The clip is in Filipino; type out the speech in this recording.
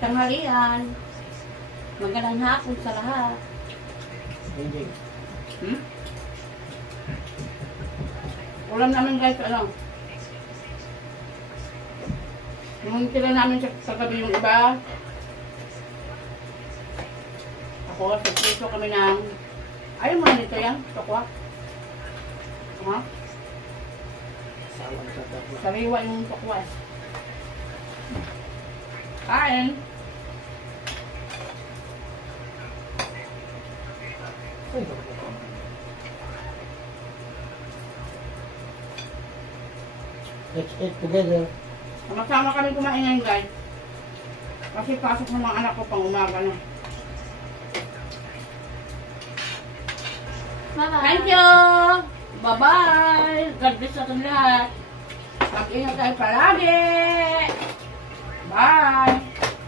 tanghalian. Magandang hapon sa lahat. Hindi. Ulam namin guys, ano? Yung tira namin sa gabi yung iba. Ako, sa piso kami ng... Ayaw mo na dito yan, tokwa. Ha? Salang sa tatlo. Sariwa yung tokwa. Kain. Ay, bakit? Let's eat together. Sama kami kumain ngayon guys. Kasi pasok ng mga anak ko pang umaga na. Bye-bye. Thank you! Bye-bye! God bless sa ating lahat. Mag-ingat tayo palagi! Bye!